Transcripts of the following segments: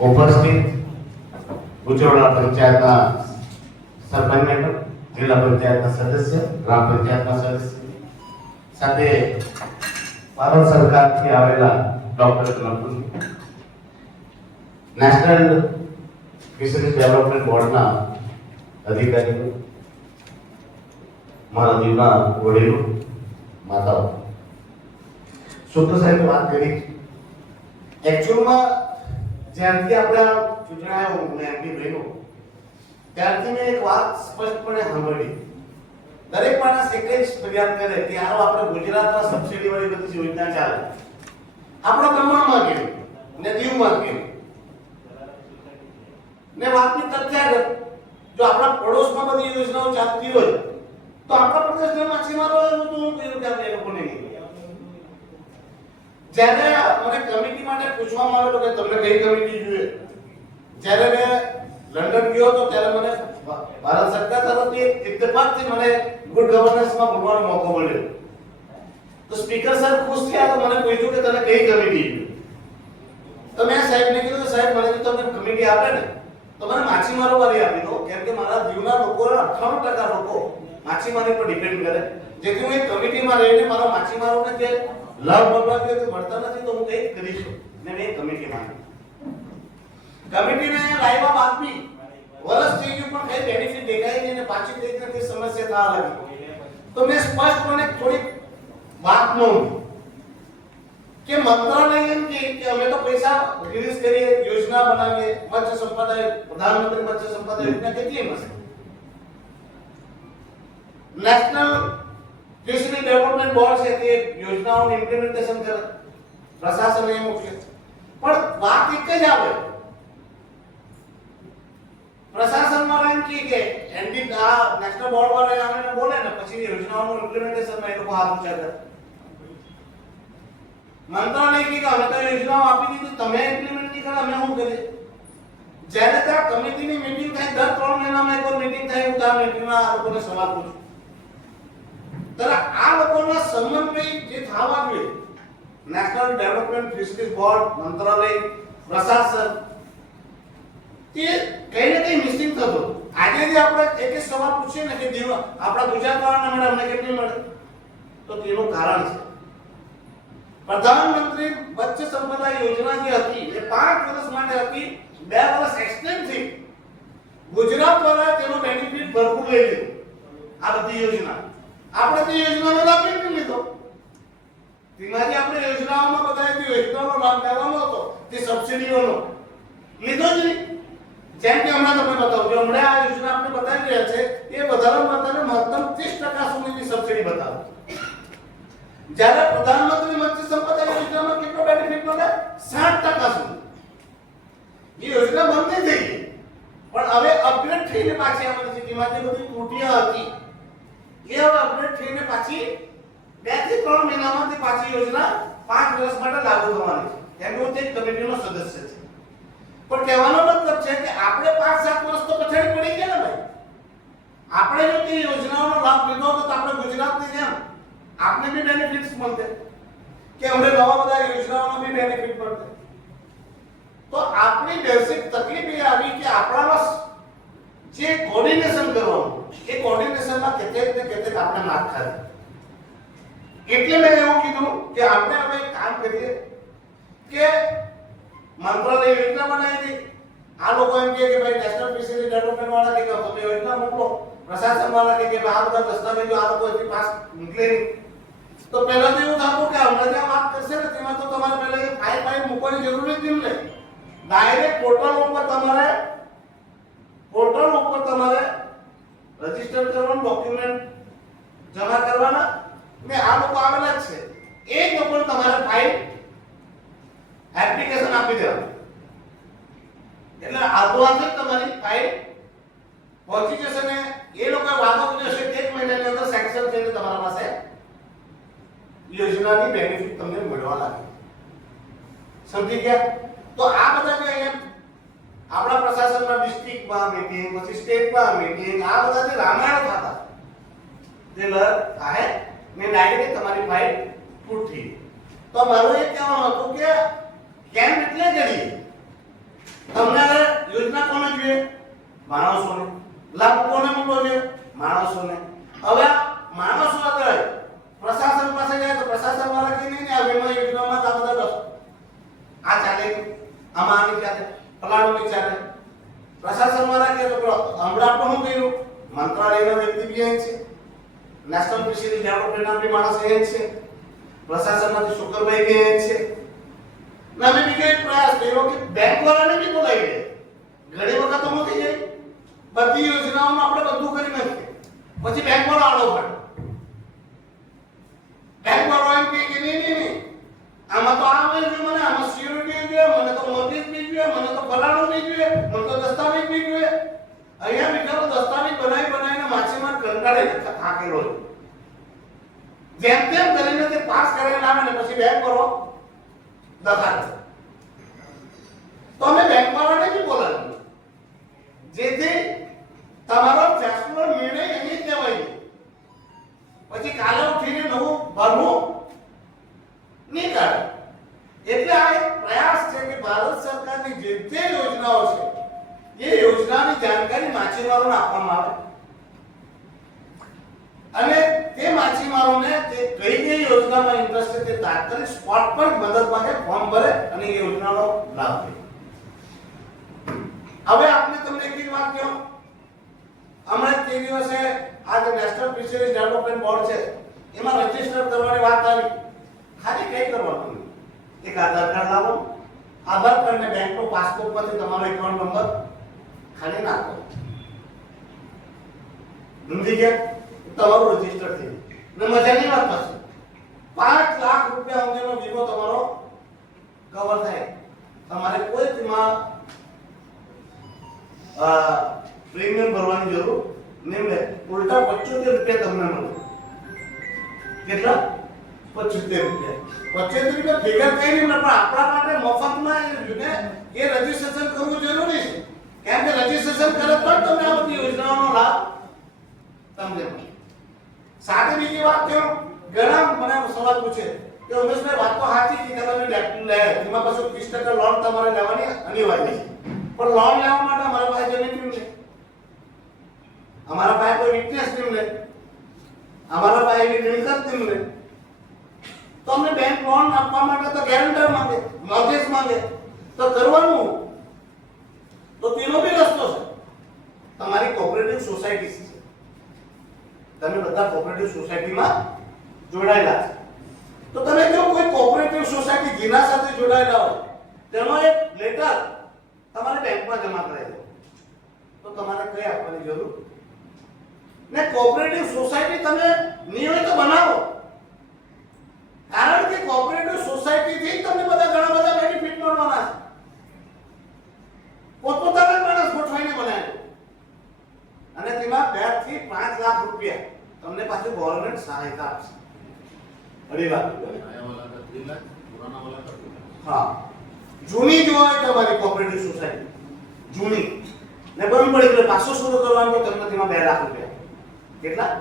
ઉપસ્થિત ગુજરોડા પંચાયતના સરપંચ મેમ્બર, જિલ્લા પંચાયતના સદસ્ય, ગ્રામ પંચાયતના સદસ્ય સાથે ભારત સરકારથી આવેલા ડોક્ટર કનકપુરી, નેશનલ ફિશરીઝ ડેવલપમેન્ટ બોર્ડના અધિકારીઓ, મારા દીવના વડીલો, માતાઓ, સુત્ર સાહેબે વાત કરી. એકચ્યુઅલમાં જ્યારથી આપણે ચૂંટણી આવ્યો મેં એમપી બન્યો ત્યારથી મેં એક વાત સ્પષ્ટપણે સાંભળી. દરેક માણસ એક જ ફરિયાદ કરે કે આવો આપણે ગુજરાતમાં સબસિડી વાળી બધી યોજના ચાલે, આપણા દમણમાં કેમ ને દીવમાં કેમ ને વાતની તથ્યાગત જો આપણા પડોશમાં બધી યોજનાઓ ચાલતી હોય તો આપણા પ્રદેશના માછીમારો તો હું કહ્યું કે આપણે એ લોકોને નહીં. જ્યારે મને કમિટી માટે પૂછવામાં આવ્યો કે તમને કઈ કમિટી જોઈએ, જ્યારે મેં લંડન ગયો તો ત્યારે મને ભારત સરકાર તરફથી ઇત્તફાકથી મને ગુડ ગવર્નન્સમાં બોલવાનો મોકો મળ્યો. તો સ્પીકર સાહેબ ખુશ થયા, તો મને પૂછ્યું કે તને કઈ કમિટી જોઈએ. તો મેં સાહેબને કીધું સાહેબ મને જો તમે કમિટી આપે ને તો મને માછીમારો વાળી આપી દો, કેમ કે મારા દીવના લોકો 98% લોકો માછીમારી પર ડિપેન્ડ કરે, જેથી હું એક કમિટીમાં રહીને મારા માછીમારોને જે લાભ મળવા કે મળતા નથી તો હું કંઈક કરીશ ને મેં કમિટી માંગી. કમિટીને લાવ્યા બાદ બી વર્ષ થઈ ગયું પણ કઈ બેનિફિટ દેખાય નહીં ને પાછી કઈ નથી સમસ્યા થવા લાગી. તો મેં સ્પષ્ટપણે થોડીક વાત નોંધી કે મંત્રાલય એમ કે અમે તો પૈસા રિલીઝ કરીએ, યોજના બનાવીએ, મત્સ્ય સંપદા પ્રધાનમંત્રી મત્સ્ય સંપદા યોજના કેટલી મળશે, નેશનલ ફિશરી ડેવલપમેન્ટ બોર્ડ છે તે યોજનાઓનું ઇમ્પ્લિમેન્ટેશન કરે, પ્રશાસન એ મુખ્ય. પણ વાત એક જ આવે, પ્રશાસન વાળા એમ કે એનડી આ નેશનલ બોર્ડ વાળા આવીને બોલે ને પછી યોજનાઓનું ઇમ્પ્લિમેન્ટેશનમાં એ લોકો હાથ ઊંચા કરે. મંત્રાલય કે અમે તો યોજનાઓ આપી દીધી, તમે ઇમ્પ્લિમેન્ટ નહીં કરો, અમે શું કરીએ? જ્યારે ત્યાં કમિટીની મીટિંગ થાય, દર 3 મહિનામાં એકવાર મીટિંગ થાય, હું ત્યાં મીટિંગમાં આ લોકોને સવાલ પૂછું. ત્યારે આ લોકોના સમન્વય જે થવા જોઈએ, નેશનલ ડેવલપમેન્ટ ફિશરીઝ બોર્ડ, મંત્રાલય, પ્રશાસન, તે કઈ ને કઈ મિસિંગ થતો. આજે જે આપણે એક જ સવાલ પૂછીએ ને કે દીવ આપણા ગુજરાત વાળાને મળે, અમને કેટલી મળે, તો તેનું કારણ છે પ્રધાનમંત્રી મત્સ્ય સંપદા યોજના જે હતી એ 5 વર્ષ માટે હતી, 2 વર્ષ એક્સટેન્ડ થઈ. ગુજરાત દ્વારા તેનો બેનિફિટ ભરપૂર લઈ લીધો. આ બધી યોજના આપણે તે યોજનાનો લાભ નહીં લીધો. તેમાંથી આપણે યોજનાઓમાં બતાવી યોજનાનો લાભ લેવાનો હતો તે સબસિડીઓનો લીધો જ નહીં. જેમ કે હમણાં તમને બતાવું, હમણાં આ યોજના આપણે બતાવી રહ્યા છે એ વધારામાં મહત્તમ 30% સુધીની સબસિડી બતાવે. જ્યારે પ્રધાનમંત્રી મત્સ્ય સંપદા યોજનામાં કેટલો બેનિફિટ મળે? 60% સુધી. એ યોજના બંધ નહીં થઈ ગઈ, પણ હવે અપગ્રેડ થઈને પાછી આવવાની છે. જેમાં જે બધી ત્રુટિઓ હતી એ હવે અપગ્રેડ થઈને પાછી 2 થી 3 મહિનામાં તે પાછી યોજના 5 વર્ષ માટે લાગુ થવાની છે. એમ હું તે કમિટીનો સદસ્ય છે. પણ કહેવાનો મતલબ છે કે આપણે 5-7 વર્ષ તો પછાડી પડી ગયા ને ભાઈ. આપણે જો તે યોજનાઓનો લાભ લીધો તો આપણે ગુજરાતની જેમ આપને બી બેનિફિટ્સ મળતે કે અમને નવા બધા યોજનાઓનો બી બેનિફિટ મળતે. તો આપણી બેસિક તકલીફ એ આવી કે આપણામાં જે કોઓર્ડિનેશન કરવાનું એ કોઓર્ડિનેશનમાં કેટલે આપણે માર્ક ખાય. એટલે મેં એવું કીધું કે આપણે હવે કામ કરીએ કે મંત્રાલય યોજના બનાવી દે. આ લોકો એમ કહે કે ભાઈ નેશનલ ફિશરી ડેવલપમેન્ટ વાળા કે તમે યોજના મોકલો, પ્રશાસન વાળા કે આ બધા દસ્તાવેજો આ લોકો એથી પાસ નીકળે નહીં. તો પહેલા તો એવું થતું કે હમણાં જે વાત કરશે ને તેમાં તો તમારે પહેલા એ ફાઇલ મૂકવાની જરૂર જ નહીં. ડાયરેક્ટ પોર્ટલ ઉપર તમારે રજીસ્ટર કરવાનું, ડોક્યુમેન્ટ જમા કરવાના ને આ લોકો આવેલા જ છે. એ જ લોકો તમારે ફાઇલ એપ્લિકેશન આપી દેવાનું. એટલે આધોઆધ તમારી ફાઇલ પહોંચી જશે ને એ લોકો વાદો કરશે 1 મહિનાની અંદર સેક્શન થઈને તમારા પાસે યોજનાની બેનિફિટ તમને મળવા લાગે. સમજી ગયા? તો આ બધા જે અહીંયા આપણા પ્રશાસનના ડિસ્ટ્રિક્ટમાં મીટિંગ, પછી સ્ટેટમાં મીટિંગ, આ બધા જે રામાયણ થતા તે લર થાય ને ડાયરેક્ટ તમારી ફાઇલ પૂરી. તો મારું એ કહેવાનું હતું કે કેમ એટલે કરીએ માણસોને. લાભ કોને મળવો છે? માણસોને. હવે માણસો આગળ પ્રશાસન પાસે જાય તો પ્રશાસન વાળા કે નહીં આ વીમા યોજનામાં આ બધા આ ચાલે આમાં આની ચાલે ફલાણું ચાલે. પ્રશાસન વાળા કે તો હમણાં પણ શું કર્યું મંત્રાલયના વ્યક્તિ બી અહીં છે, નેશનલ ફિશરીઝ ડેવલપમેન્ટના બી માણસ અહીં છે, પ્રશાસનમાંથી શુકરભાઈ બી અહીં છે. અમે બીજો એક પ્રયાસ કર્યો કે બેંક વાળાને બી બોલાવી દે. ઘણી વખત તો થઈ જાય બધી યોજનાઓમાં આપણે બધું કરી નાખીએ પછી બેંક વાળા આડો પડે. બેંક વાળો એમ કે નહીં આમાં તો આ જોઈએ મને, આમાં સિક્યુરિટી જોઈએ, મને તો મોર્ગેજ બી જોઈએ, મને તો ફલાણું બી જોઈએ, મને તો દસ્તાવેજ બી જોઈએ. અહીંયા બિચારો દસ્તાવેજ બનાવીને માછીમાર કંટાળે થાકેલો છે. જેમ તેમ કરીને તે પાસ કરીને આવે ને પછી બેંક વાળો દખાડે. તો અમે બેંક વાળાને બી બોલાવ્યું જેથી તમારો ફેસલો નિર્ણય એની જ લેવાય. પછી કાલે ઉઠીને નવું ભરવું નહીં કાઢે. એટલે આ એક પ્રયાસ છે કે ભારત સરકારની જે તે યોજનાઓ છે એ યોજનાની જાણકારી માછીમારોને આપવામાં આવે અને તે માછીમારોને તે કઈ કઈ યોજનામાં ઇન્ટરેસ્ટ છે તે તાત્કાલિક સ્પોટ પર મદદ માંગે, ફોર્મ ભરે અને એ યોજનાનો લાભ લે. હવે આપણે તમને એક જ વાત કહું, હમણાં તે દિવસે આ જે નેશનલ ફિશરીઝ ડેવલપમેન્ટ બોર્ડ છે એમાં રજીસ્ટર કરવાની વાત આવી. ખાલી કઈ કરવાનું એક આધાર કાર્ડ લાવો, આધાર કાર્ડ ને બેંકનો પાસબુક માંથી તમારો એકાઉન્ટ નંબર ખાલી નાખો, સમજી ગયા? તમારું રજીસ્ટર થઈ ને મજાની વાત થશે. 5 લાખ રૂપિયા સુધીનો વીમો તમારો કવર થાય. તમારે કોઈ તેમાં પ્રીમિયમ ભરવાની જરૂર નહીં રહે. ઉલટા 75 રૂપિયા તમને મળે. કેટલા? 75 રૂપિયા. 75 રૂપિયા ભેગા થઈ નહીં પણ આપણા માટે મફતમાં એ રજીસ્ટ્રેશન કરવું જરૂરી છે. કેમ કે રજીસ્ટ્રેશન કરે તો તમને આ બધી યોજનાઓનો લાભ તમને મળે. સાથે બીજી વાત કહું, ઘણા મને સવાલ પૂછે કે ઉમેશભાઈ વાત તો સાચી છે કે તમે ડેપ્ટ લે એમાં પાછું 30% લોન તમારે લેવાની અનિવાર્ય છે, પણ લોન લેવા માટે અમારા પાસે જમીન નહીં, અમારા પાસે કોઈ વિટનેસ નહીં, અમારા પાસે એવી મિલકત નહીં, તો અમને બેંક લોન આપવા માટે તો ગેરંટર માંગે, મોર્ગેજ માંગે. તો કરવાનું તો તેનો બી રસ્તો છે. તમારી કોઓપરેટિવ સોસાયટી છે, તમે બધા કોઓપરેટિવ સોસાયટીમાં જોડાયેલા છે. તો તમે જો કોઈ કોઓપરેટિવ સોસાયટી જેના સાથે જોડાયેલા હોય તેનો એક લેટર તમારે બેંકમાં જમા કરાવી દો તો તમારે કઈ આપવાની જરૂર ને. કોઓપરેટિવ સોસાયટી તમે નિયમિત બનાવો, કારણ કે કોઓપરેટિવ સોસાયટીથી તમને ઘણા બધા બેનિફિટ મળવાના છે. પોતપોતાના માણસ ગોઠવાઈને બનાવ્યો અને તેમાં 2 થી 5 લાખ રૂપિયા તમને પાછું ગવર્નમેન્ટ સહાયતા આપશે. અરે વાત હા, જૂની જો હોય તમારી કોઓપરેટિવ સોસાયટી જૂની ને બંધ પડી ગઈ, પાછો શરૂ કરવાનું તો તમને તેમાં 2 લાખ રૂપિયા. કેટલા?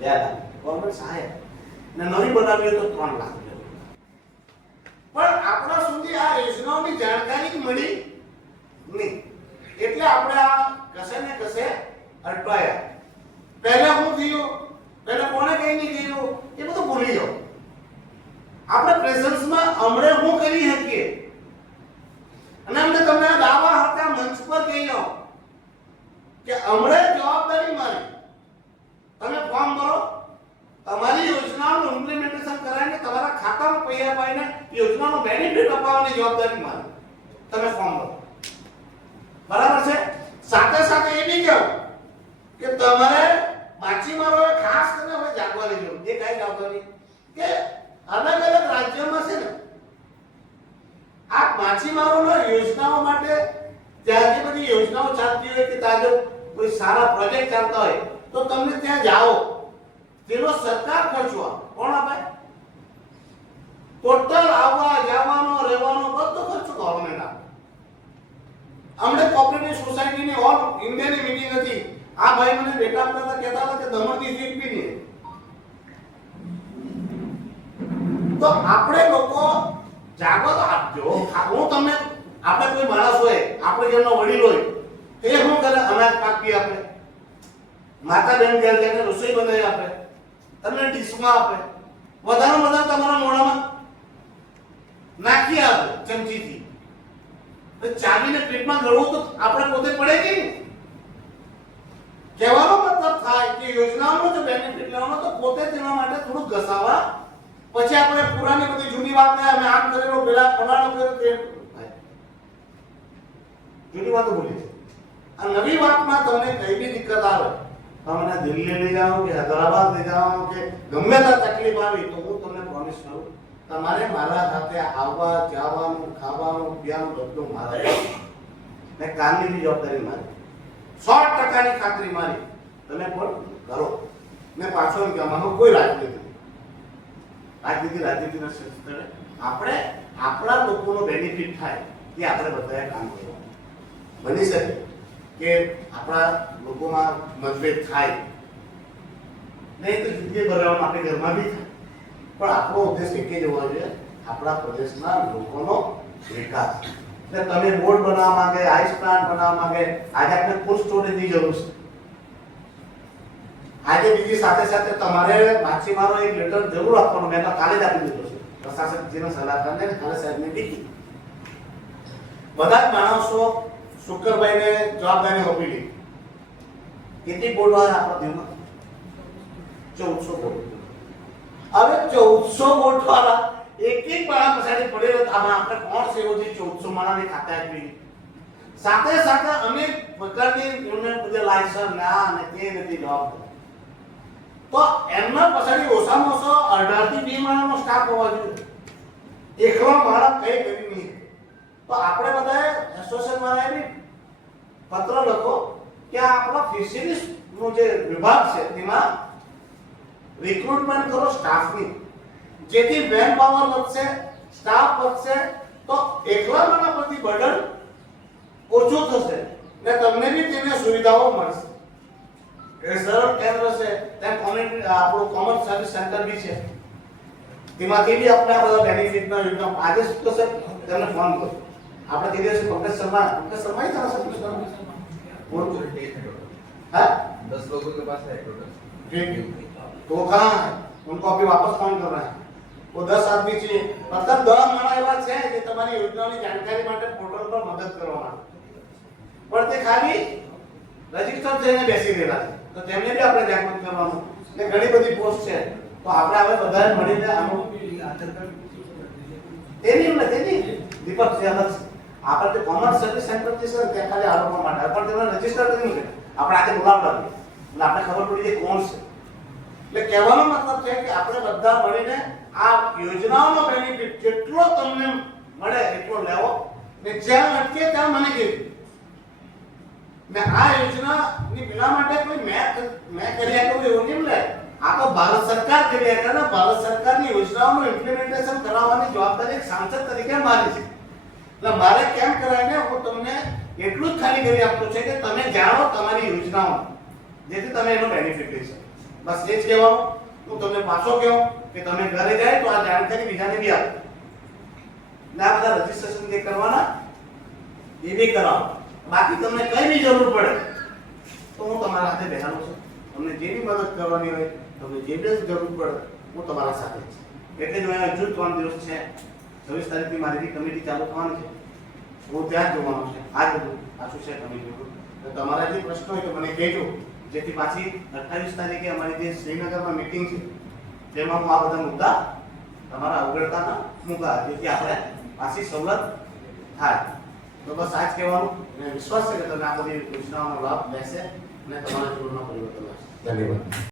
2 લાખ ગવર્નમેન્ટ સહાય. ને નવી બનાવી હોય તો 3 લાખ રૂપિયા. પણ આપણા સુધી આ યોજનાઓની જાણકારી મળી નહીં, એટલે આપણે આ કશે ને કશે અટવાયા. પહેલા હું થયું, પહેલા કોણે કઈ નહીં કર્યું એ બધું ભૂલી જાઓ. આપણે પ્રેઝન્સમાં હમણે હું કરી શકીએ અને અમને તમને દાવા હતા મંચ પર કહી જાઓ કે હમણે જવાબદારી મારી, તમે ફોર્મ ભરો, તમારી યોજનાનું ઇમ્પ્લિમેન્ટેશન કરાવીને તમારા ખાતામાં પૈસા પાઈને યોજનાનો બેનિફિટ અપાવવાની જવાબદારી મારી. તમે ફોર્મ ભરો, બરાબર છે? સાથે સાથે એ બી કહો કે તમારે માછીમારોએ ખાસ કરીને હવે જાગવાની જરૂર. એ કઈ જાગવાની કે અલગ અલગ રાજ્યોમાં છે ને આ માછીમારોના યોજનાઓ માટે જ્યાં જે બધી યોજનાઓ ચાલતી હોય કે ત્યાં જો કોઈ સારા પ્રોજેક્ટ ચાલતા હોય તો તમને ત્યાં જાઓ, તેનો સરકાર ખર્ચો કોણ આપે? ટોટલ આવવા જવાનો રહેવાનો બધો ખર્ચો ગવર્નમેન્ટ આપે. હમણે કોઓપરેટિવ સોસાયટીની ઓલ ઇન્ડિયાની મીટિંગ હતી. આ ભાઈ મને બેટા કરતા કહેતા હતા કે દમણથી સીટ બી નહીં. તો આપણે લોકો જાગો તો આપજો. હું તમને આપણે કોઈ માણસ હોય, આપણે જેમનો વડીલ હોય એ શું કરે? અનાજ પાકી આપે, માતા બેન ઘેર જઈને રસોઈ બનાવી આપે, તમને ડીશમાં આપે, વધારે વધારે તમારા મોઢામાં નાખી આપે ચમચીથી. ચાવીને પેટમાં ગળવું તો આપણે પોતે પડે કે નહીં? કહેવાનો મતલબ થાય કે યોજનાઓનો જો બેનિફિટ લેવાનો તો પોતે તેના માટે થોડું ઘસાવા, પછી આપણે પુરાની બધી જૂની વાત ને અમે આમ કરેલો પેલા ફલાણો કર્યો તે જૂની વાતો ભૂલી છે. આ નવી વાતમાં તમને કઈ બી દિક્કત આવે, તમને દિલ્હી લઈ જાઓ કે હૈદરાબાદ લઈ જાઓ કે ગમે ત્યાં તકલીફ આવી તો હું તમને પ્રોમિસ કરું તમારે મારા સાથે આવવા જવાનું ખાવાનું પીવાનું બધું મારા ને કામની બી જવાબદારી મારી 100% ખાતરી મારી તમે પણ કરો. મેં પાછો એમ કે આમાં કોઈ રાજનીતિ રાજનીતિના ક્ષેત્રે આપણે આપણા લોકોનો બેનિફિટ થાય એ આપણે બધાએ કામ કરવું. બની શકે કે આપણા લોકોમાં મતભેદ થાય નહીં તો જુદી ભરવાનું આપણે ઘરમાં બી થાય, પણ આપણો ઉદ્દેશ એક જ હોવો જોઈએ, આપણા પ્રદેશના લોકોનો વિકાસ. એટલે તમે બોર્ડ બનાવવા માંગે, આઈસ પ્લાન્ટ બનાવવા માંગે, આજે આપણે કોલ્ડ સ્ટોરેજની જરૂર છે. આજે બીજી સાથે સાથે તમારે માછીમારો એક લેટર જરૂર આપવાનો, મેં તો કાલે જ આપી દીધો છે પ્રશાસકજીનો સલાહકારને ને કાલે સાહેબને દીધી. બધા જ માણસો શુક્રભાઈને જવાબદારી સોંપી દીધી. કેટલી બોર્ડ વાળા આપણા દેશમાં 1400 બોર્ડ. હવે 1400 બોર્ડ વાળા એક માણસ પછાડી પડેલો આમાં આપણે કોણ સેવો છે 1400 માણસને ખાતા આપી. સાથે સાથે અનેક પ્રકારની એમને બધે લાયસન્સ ના અને તે નથી જવાબદાર. તો એમના પછાડી ઓછામાં ઓછો 18 થી 20 માણસનો સ્ટાફ હોવો જોઈએ. એકલો માણસ કઈ કરી નહીં. તો આપણે બધાએ એસોસિએશન વાળાએ બી પત્ર લખો કે આપણા ફિશરીઝ નો જે વિભાગ છે તેમાં રિક્રુટમેન્ટ કરો સ્ટાફની, જેથી મેન પાવર વધશે, સ્ટાફ વધશે, તો એકલા માણસ પરથી બર્ડન ઓછું થશે ને તમને બી તેને સુવિધાઓ મળશે. એ સરળ કેન્દ્ર છે, ત્યાં કોમ્યુનિટી આપણું કોમન સર્વિસ સેન્ટર બી છે, તેમાંથી બી આપણે આ બધા બેનિફિટના યોજના આજે શું થશે તેમને ફોન કરો. આપણે તે દિવસે પંકજ શર્મા ही था हाँ 10 लोगों के पास है टोटल. ठीक, तो कहाँ है? उनको अभी वापस फोन कर रहा है. वो 10 आदमी चाहिए, मतलब 10 માણસ એવા છે જે તમારી યોજનાની જાણકારી માટે પોર્ટલ પર મદદ કરવા માટે, પણ તે ખાલી રજીસ્ટર થઈને બેસી રહેલા છે. તો તેમને બી આપણે જાગૃત કરવાનું ને ઘણી બધી પોસ્ટ છે. તો આપણે હવે બધાએ મળીને આનું તેની દીપક છે અલગ છે. આપણે જે કોમન સર્વિસ સેન્ટર છે સર ત્યાં ખાલી આરોપવા માટે પણ તેમને રજીસ્ટર નથી કરે. આપણે આજે બોલાવતા એટલે આપણે ખબર પડી જાય કોણ છે. એટલે કહેવાનો મતલબ છે કે આપણે બધા મળીને આ યોજનાઓનો બેનિફિટ જેટલો તમને મળે એટલો લેવો ને જ્યાં અટકે ત્યાં મને કહેજો. ને આ યોજનાની પેલા માટે કોઈ મેં કર્યા કરું એવું નહીં લે. આ તો ભારત સરકાર કર્યા કરે. ભારત સરકારની યોજનાઓનું ઇમ્પ્લિમેન્ટેશન કરાવવાની જવાબદારી એક સાંસદ તરીકે મારી છે. એટલે મારે કેમ કરાવીને હું તમને એટલું જ ખાલી કરી આપતો છે કે તમે જાણો તમારી યોજનાઓ, જેથી તમે એનો બેનિફિટ લઈ શકો. બસ એ જ કહેવાનું. હું તમને પાછો કહું કે તમે ઘરે જાય તો આ જાણકારી બીજાને બી આપો ને આ બધા રજીસ્ટ્રેશન જે કરવાના એ બી કરાવો. બાકી તમને કઈ બી જરૂર પડે તો હું તમારા હાથે બેઠાનો છું. તમને જે બી મદદ કરવાની હોય, તમને જે બી જરૂર પડે હું તમારા સાથે છું. એટલે જ મેં હજુ 3 દિવસ છે, 26 તારીખથી મારી કમિટી ચાલુ થવાની છે. હું ત્યાં જ જોવાનું છે. આ બધું પાછું છે કમિટીનું. તો તમારા જે પ્રશ્ન હોય તો મને કહેજો, જેથી પાછી 28 તારીખે અમારી જે શ્રીનગરમાં મીટિંગ છે તેમાં હું આ બધા મુદ્દા તમારા અવગણતા મૂકા, જેથી આપણે પાછી સવલત થાય. તો બસ આ જ કહેવાનું. અને વિશ્વાસ છે કે તમે આ બધી યોજનાઓનો લાભ લેશે અને તમારા જીવનમાં પરિવર્તન આવશે. ધન્યવાદ.